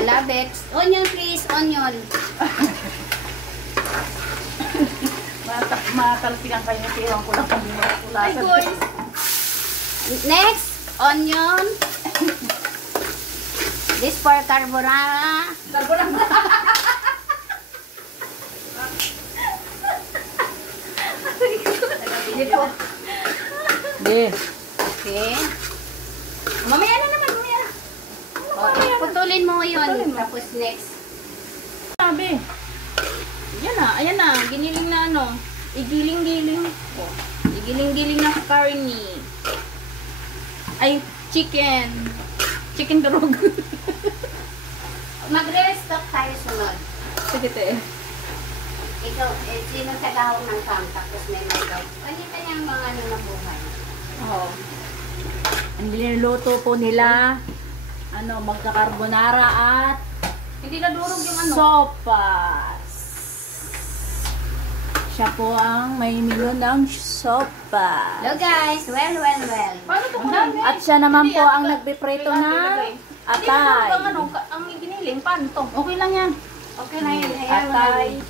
I love it. Onion please, onion. Matalpikan kayo ng tiwang ko lang kung Ay, guys. Next, onion. This for carbonara. Carbonara. Dito. Yes. Okay. Mamaya na naman, mamaya. Okay, putulin mo yun. Tapos next. Sabi. Yan na, ayan na. Giniling na ano. Igiling-giling. Oh. Igiling-giling na karni. Ay, chicken. Chicken durog. Magre-restock tayo sunod. Sige, te. Ikaw, sino tagahong ng cam, tapos may magaw. Kanya-kanyang mga ano na buhay. Oo. Ang niluluto po nila, ano, magka-carbonara at hindi na durog yung ano. Sopas. Siya po ang may milo ng sopas. Hello guys, well. Paano ito kung at siya naman po ang nagpiprito ng atay. Ang giniling, paano ito? Okay lang yan. Okay na yun. Atay.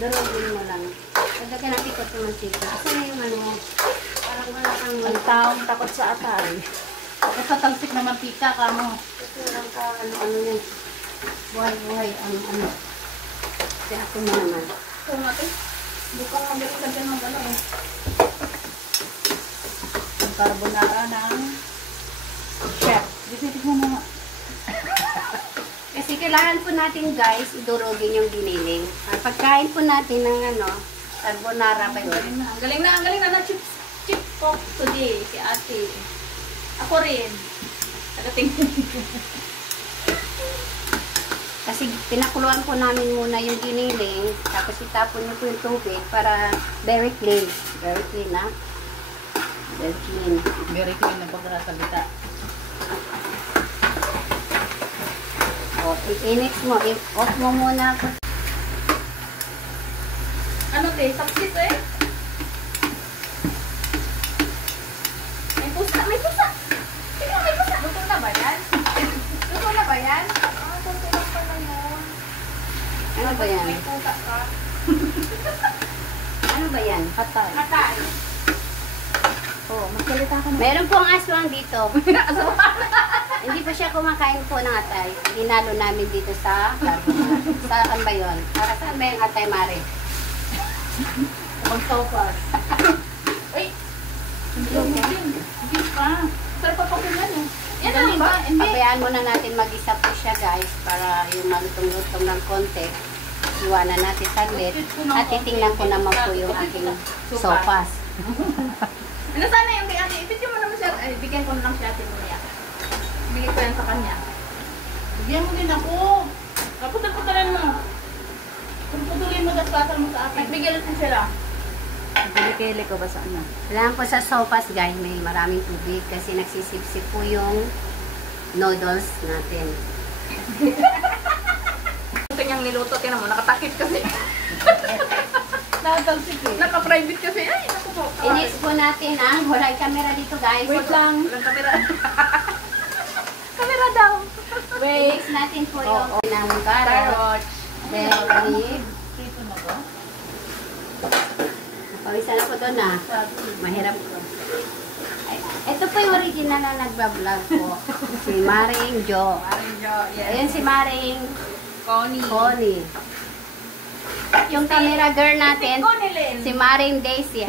Darugin mo lang. Pagdaga natin ko ito mantika. Asa na yung ano? Parang wala kang Ang taong takot sa atay. Bakit sa talsik na mantika ka mo? ito lang ka ano yan. Buhay, ano. Kaya ako mo naman. Ito nga ito. Bukang mabalikan ka ng gano'n. Ang carbonara ng chef. Disitik mo mga. Kasi kailangan po natin guys, idurugin yung giniling. Pagkain po natin ng ano, carbonara ba yun? Ang galing na na chip cook today si ate. Ako rin. Tagatingin. Kasi pinakuluan po namin muna yung giniling, tapos itapon niyo po yung tubig para very clean. Very clean na. Very clean. Very clean na pagkakasalita. O, i-mix mo. I-off mo muna ako. Ano te? Saksit eh? May pusa! Sige, may pusa! Luto na ba yan? Kunti lang pala yun. Ano ba yan? May pusa ka. Ano ba yan? Hatay. Oh, magsalita ka na. Meron pong aswang dito. Hindi pa siya kumakain po ng atay. Ginalo namin dito sa carbonara. Saan ba yun? Para saan ba yung atay, Mare? Mag-sopas. Ay! Hindi pa. Sarap pa yan eh. Yan lang ba? Pabayaan muna natin mag-isa po siya guys para yung malutong-lutong ng konti. Iwanan natin saglit. At titingnan ko naman po yung aking sopas. Ano sana yung kay ate? Ibigyan mo naman siya. Ay, bigyan ko na lang siya ate mo niya. Bigyan ko yan sa kanya. Bigyan mo din ako. Kaputal-putalan mo. Kung putulin mo, daspasan mo sa akin. Bigyan natin sila. Kili-kili ko ba sa ano? Kailangan po sa sopas guys, may maraming tubig kasi nagsisipsip po yung noodles natin. Kanyang niluto, tinan mo, nakatakip kasi. Nakatalsik eh. Naka-private kasi. Ay, naku po. I-mix po natin ang walay camera dito guys. Wait lang. Walang kamera. Kamera daw. Mix natin po yung ng carrot. Then, leaf. Ito na ba? Pawisan na po doon na. Mahirap ko. Ito po yung original na nagbablog po. Si Maring Jo. Ayan si Maring Connie. Yung camera girl natin, si Maring Daisy.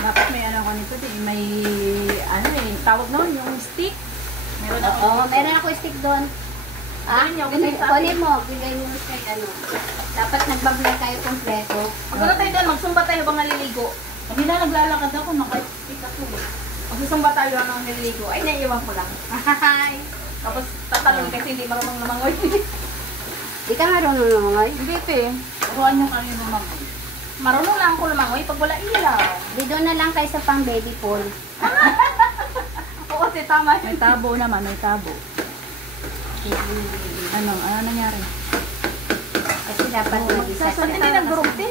Dapat may ano ko nito, may ano eh, tawag noon, yung stick. Meron ako. Oo, meron ako stick doon. Ah, kunin mo, bigay mo siya ano. Dapat nagbablog tayo kompleto. Magano tayo doon, magsumba tayo bang naliligo. Hindi na naglalakad ako, naka-stick ako eh. Magsumba tayo ang naliligo. Ay, naiiwan ko lang. Tapos tatalon kasi hindi marunong namangoy. Di ka marunong lumangoy? Hindi pe. Turuan nyo kami lumangoy. Marunong lang ako lumangoy pag wala ilaw. Di doon na lang kayo sa pang baby pool. Oo, tama. May tabo naman, may tabo. Ano nangyari? Kasi dapat mag-isa Saan siya. hindi nagburog din?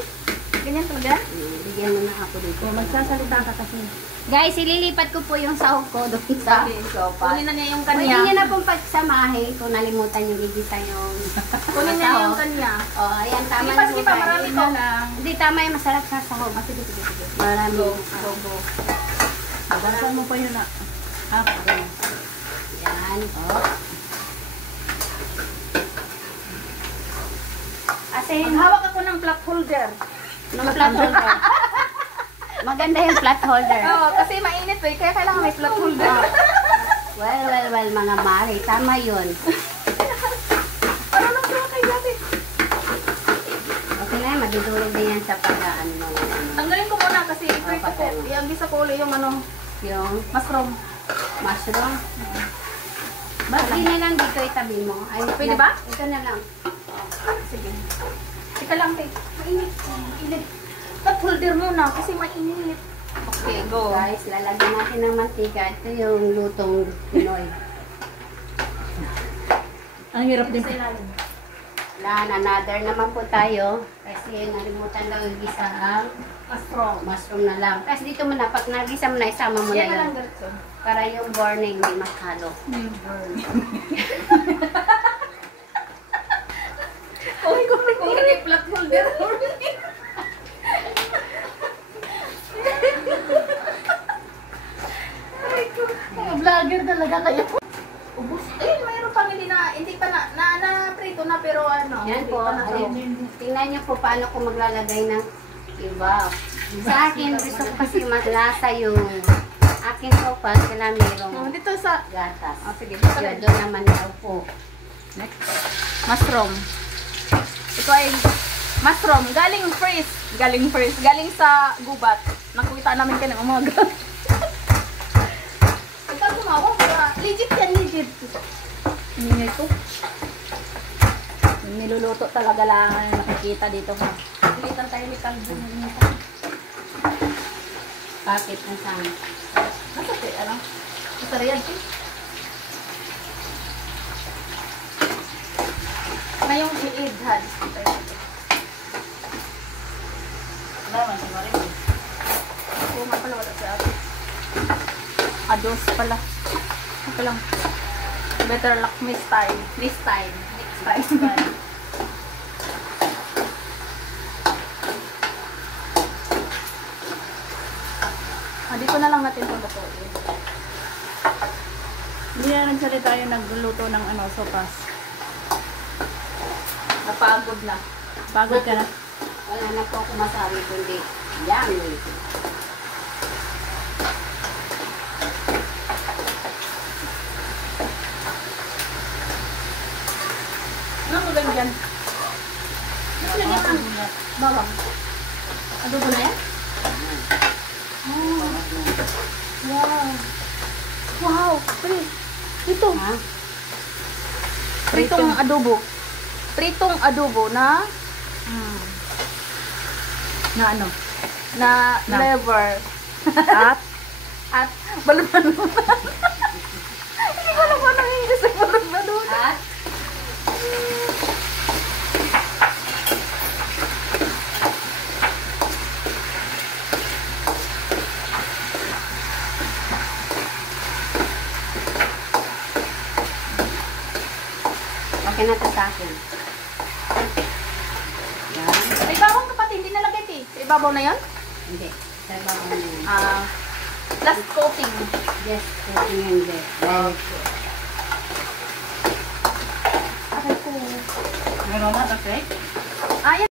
Ganyan talaga? Bigyan Bigyan mo na ako dito. Magsasalita ka kasi. Guys, ililipat ko po yung sahog ko doon sa sopa. Kunin na niya yung Pwede kanya. niya na pong pagsamahin kung nalimutan yung igisa yung Kunin na niya yung kanya. Oh, ayan, tama Sige na pa, sige pa, guys. marami ko lang. Hindi, tama yung masarap sa sahog. Sige, sige, sige. Marami. Go, go, go. Bagasan mo pa yun na. Okay. Yan. Oh. Kasi, Maghawak ako ng plug holder. ng flat holder. Maganda yung flat holder. Oo, kasi mainit eh, kaya kailangan may plug holder. Well, mga mare. Tama yun. Ano lang siya kay dati? Okay na yan, madudulog din yan sa pagkaan mo. Tanggalin ko muna kasi i-fry ko po. patay mo. I-agisa ko ulit yung ano, Yung mushroom. mushroom. Hindi na lang dito itabi mo. Ay, Pwede ba? Ito na lang. Sige. Ika lang, te. Mainit. Mainit. Plug holder muna kasi mainit. Okay, go. Guys, lalagyan natin ng mantika. Ito yung lutong Pinoy. Ang hirap din. Another naman po tayo. Kasi nalimutan daw yung gisa ang mushroom na lang. Kasi dito mo na, pag nagisa mo na, isama mo na Yan na lang yun. diretso. Para yung burning hindi maghalo. Kung hindi plug holder. Mga vlogger talaga kayo. Ubus. Ayun, mayroon pang hindi pa na prito na pero ano. Yan hindi po. pa na Tingnan niyo po paano ko maglalagay ng iba. Sa akin, gusto ko kasi malasa yung aking sopas. Kaya mayroong Dito sa gatas. sige. Yun, doon naman daw po. Next. Mushroom. Ito ay mushroom. Galing freeze. Galing sa gubat. Nakita namin kayo ng umaga. Ito tumawa. Legit yan, legit. Hindi ito. Niluluto talaga lang ang nakikita dito. Pilitan tayo ni Calvin. Bakit na saan? Nasa tayo, ano? Nasa real tea. Ngayong i-idhad. Dawan, sa marin. Oo nga pala, wala si ate. Ados pala. Ito lang. Better luck next time. Next time. Dito na lang natin ito lutuin. Hindi na nagsalita yung nagluluto ng sopas. Napagod na. Pagod ka na. Wala na po ako masabi kundi yummy. Ano mo lang dyan? Ano lagyan ng bawang? Adobo na yan? Oh. Wow. Wow. Ito. Ha? Pritong adobo. Pritong adobo na Na ano? na Na. liver. At Balon-balunan. Hindi ko alam ano yung English ay balon-balunan. At okay na to sa akin. Yan. May bawang kapatid, hindi nalagay ito eh. Sa ibabaw na yan? Hindi. Sa ibabaw na yan. Last coating. Yes, cooking and there. Very good. Okay po. meron na, okay? Ayan.